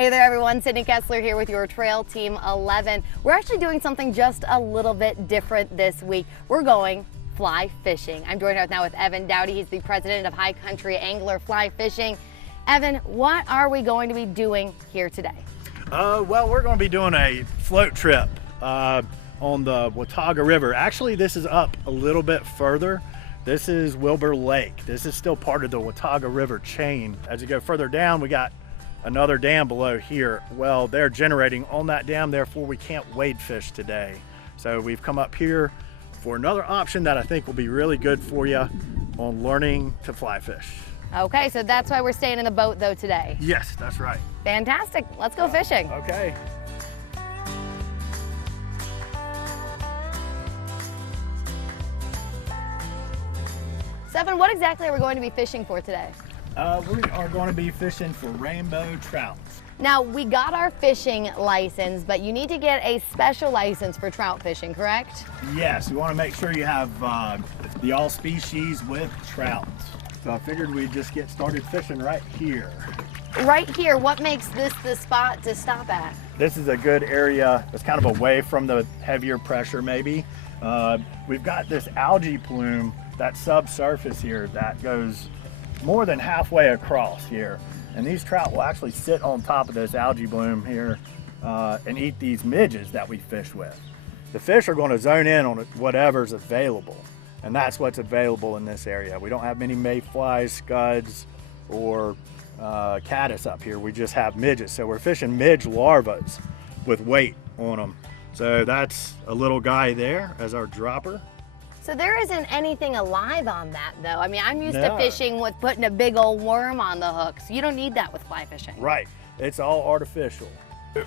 Hey there everyone, Sydney Kessler here with your Trail Team 11. We're actually doing something just a little bit different this week. We're going fly fishing. I'm joined now with Evan Dowdy. He's the president of High Country Angler Fly Fishing. Evan, what are we going to be doing here today? Well, we're going to be doing a float trip on the Watauga River. Actually, this is up a little bit further. This is Wilbur Lake. This is still part of the Watauga River chain. As you go further down, we got another dam below here. Well, they're generating on that dam, therefore we can't wade fish today. So we've come up here for another option that I think will be really good for you on learning to fly fish. Okay, so that's why we're staying in the boat though today. Yes, that's right. Fantastic, let's go fishing. Okay. Evan, what exactly are we going to be fishing for today? We are going to be fishing for rainbow trout. Now, we got our fishing license, but you need to get a special license for trout fishing, correct? Yes, you want to make sure you have the all species with trout. So I figured we'd just get started fishing right here. Right here, what makes this the spot to stop at? This is a good area that's kind of away from the heavier pressure maybe. We've got this algae plume that's subsurface here that goes more than halfway across here. And these trout will actually sit on top of this algae bloom here and eat these midges that we fish with. The fish are going to zone in on whatever's available. And that's what's available in this area. We don't have many mayflies, scuds, or caddis up here. We just have midges. So we're fishing midge larvas with weight on them. So that's a little guy there as our dropper. So there isn't anything alive on that though. I mean, I'm used to fishing with putting a big old worm on the hook. So you don't need that with fly fishing. Right, it's all artificial.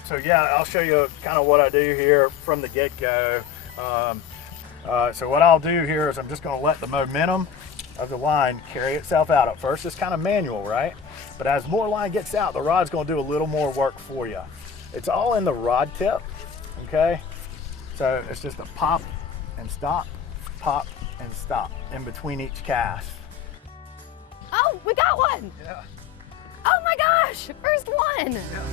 So yeah, I'll show you kind of what I do here from the get-go. So what I'll do here is I'm just gonna let the momentum of the line carry itself out. At first it's kind of manual, right? But as more line gets out, the rod's gonna do a little more work for you. It's all in the rod tip, okay? So it's just a pop and stop, pop and stop in between each cast. Oh, we got one! Yeah. Oh my gosh, first one! Yeah.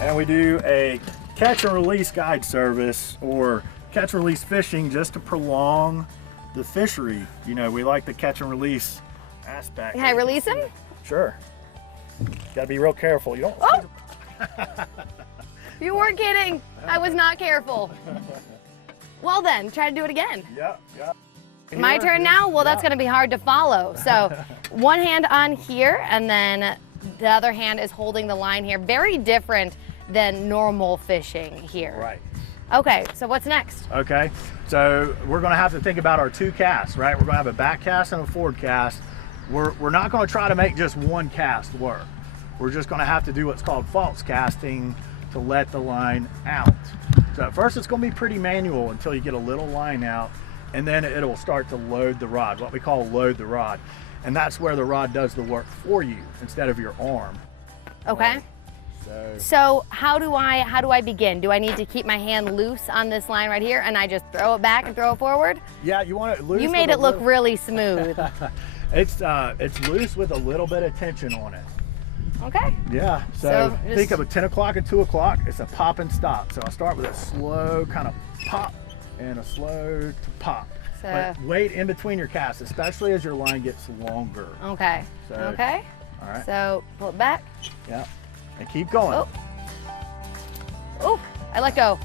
And we do a catch and release guide service or catch and release fishing just to prolong the fishery. You know, we like the catch and release aspect. Can I release him? Sure. Gotta be real careful. You don't. Oh! You weren't kidding. I was not careful. Well then, try to do it again. Yeah, yeah. My turn now? Well, that's gonna be hard to follow. So one hand on here and then the other hand is holding the line here. Very different than normal fishing here. Right. Okay, so what's next? Okay, so we're gonna have to think about our two casts, right? We're gonna have a back cast and a forward cast. We're not gonna try to make just one cast work. We're just gonna have to do what's called false casting to let the line out. So at first it's gonna be pretty manual until you get a little line out, and then it'll start to load the rod, what we call load the rod. And that's where the rod does the work for you instead of your arm. Okay. So how do I begin? Do I need to keep my hand loose on this line right here and I just throw it back and throw it forward? Yeah, you want it loose. You made it look really smooth. It's loose with a little bit of tension on it. Okay. Yeah, so think of a 10 o'clock and 2 o'clock, it's a pop and stop. So I start with a slow kind of pop and a slow to pop. So, but wait in between your casts, especially as your line gets longer. Okay, so, okay. All right. So pull it back. Yeah, and keep going. Oh, oh, I let go.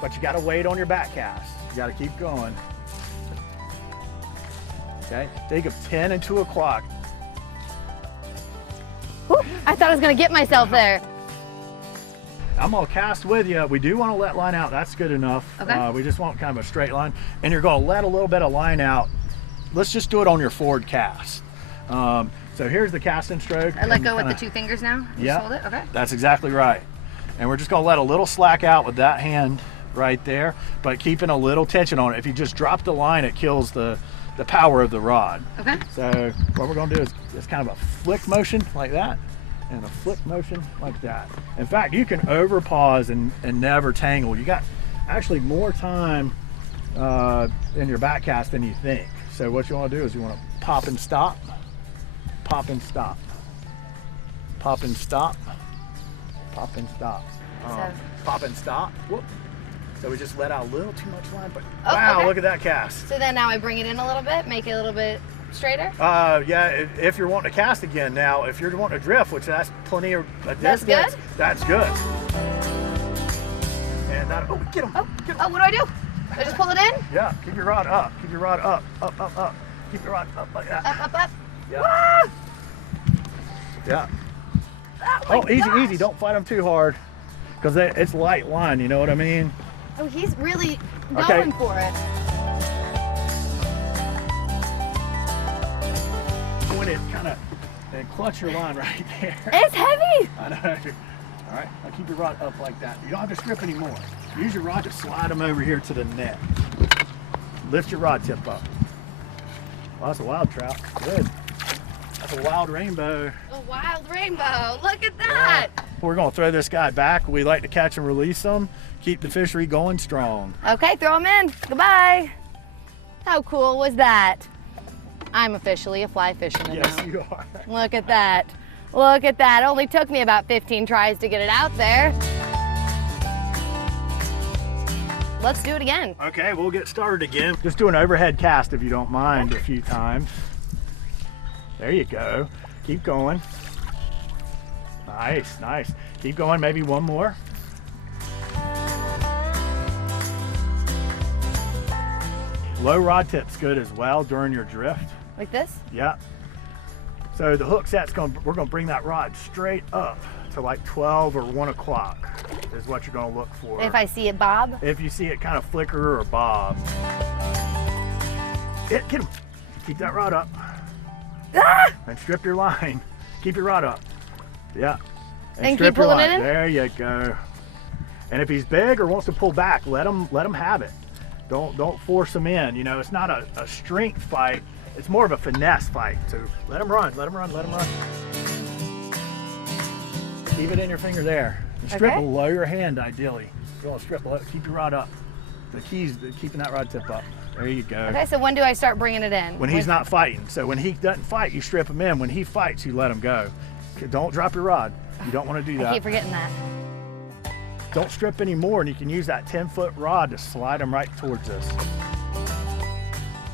But you gotta wait on your back cast. You gotta keep going. Okay, think of 10 and 2 o'clock. Whew, I thought I was gonna get myself there. I'm gonna cast with you. We do wanna let line out, that's good enough. Okay. We just want kind of a straight line. And you're gonna let a little bit of line out. Let's just do it on your forward cast. So here's the casting stroke. I let go with the 2 fingers now? Yeah, hold it, okay. That's exactly right. And we're just gonna let a little slack out with that hand right there, but keeping a little tension on it. If you just drop the line, it kills the power of the rod. Okay. So what we're gonna do is kind of a flick motion like that, and a flick motion like that. In fact, you can over pause and never tangle. You got actually more time in your back cast than you think. So what you want to do is you want to pop and stop, pop and stop, pop and stop, pop and stop, pop and stop. Whoop. So we just let out a little too much line, but wow, okay. Look at that cast. So then now I bring it in a little bit, make it a little bit straighter? Yeah, if you're wanting to cast again. Now, if you're wanting to drift, which that's plenty of distance. That's good? That's good. And that, oh, get him. Oh, what do I do? I just pull it in? Yeah, keep your rod up. Keep your rod up, up, up, up. Keep your rod up like that. Up, up, up. Yeah. Ah! Yeah. Oh, easy, easy. Don't fight them too hard, because it's light line. You know what I mean? Oh, he's really going for it. When it kind of, clutch your line right there. It's heavy. I know. All right, now keep your rod up like that. You don't have to strip anymore. Use your rod to slide them over here to the net. Lift your rod tip up. Well, that's a wild trout. Good. That's a wild rainbow. A wild rainbow. Look at that. Yeah. We're going to throw this guy back. We like to catch and release them. Keep the fishery going strong. Okay, throw him in. Goodbye. How cool was that? I'm officially a fly fisherman Yes, now. you are. Look at that. Look at that. It only took me about 15 tries to get it out there. Let's do it again. Okay, we'll get started again. Just do an overhead cast if you don't mind a few times. There you go. Keep going. Nice, nice. Keep going, maybe one more. Low rod tip's good as well during your drift. Like this? Yeah. So the hook set's we're gonna bring that rod straight up to like 12 or 1 o'clock is what you're gonna look for. If I see it bob? If you see it kind of flicker or bob. Get him. Keep that rod up. Ah! And strip your line. Keep your rod up. Yeah. And strip keep pulling your it line. in? There you go. And if he's big or wants to pull back, let him have it. Don't force him in. You know, it's not a strength fight. It's more of a finesse fight. So let him run, let him run, let him run. Keep it in your finger there. And strip below your hand, ideally. You want to strip below, keep your rod up. The key's keeping that rod tip up. There you go. Okay, so when do I start bringing it in? When he's not fighting. So when he doesn't fight, you strip him in. When he fights, you let him go. Don't drop your rod. You don't want to do that. I keep forgetting that. Don't strip anymore, and you can use that 10-foot rod to slide him right towards us.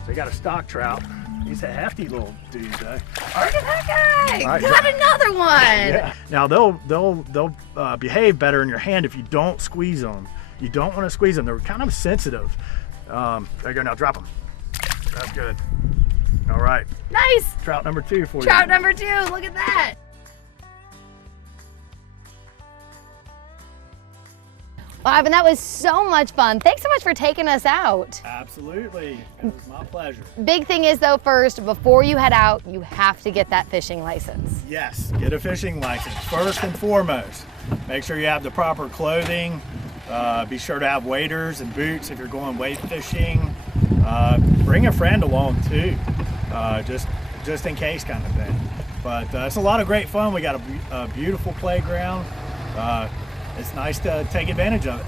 So you got a stock trout. He's a hefty little dude, though. Look at that guy! Right, Got another one! Yeah. Now they'll behave better in your hand if you don't squeeze them. You don't want to squeeze them. They're kind of sensitive. There you go. Now drop them. That's good. All right. Nice! Trout number 2 for you. Trout number 2. Look at that! Well, Ivan, that was so much fun. Thanks so much for taking us out. Absolutely. It was my pleasure. Big thing is, though, first, before you head out, you have to get that fishing license. Yes, get a fishing license. First and foremost, make sure you have the proper clothing. Be sure to have waders and boots if you're going wade fishing. Bring a friend along too, just in case kind of thing. But it's a lot of great fun. We got a beautiful playground. It's nice to take advantage of it.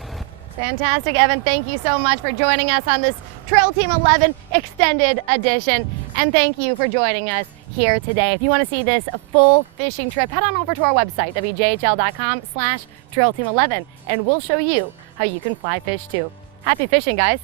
Fantastic, Evan. Thank you so much for joining us on this Trail Team 11 Extended Edition. And thank you for joining us here today. If you want to see this full fishing trip, head on over to our website, wjhl.com/trailteam11, and we'll show you how you can fly fish too. Happy fishing, guys.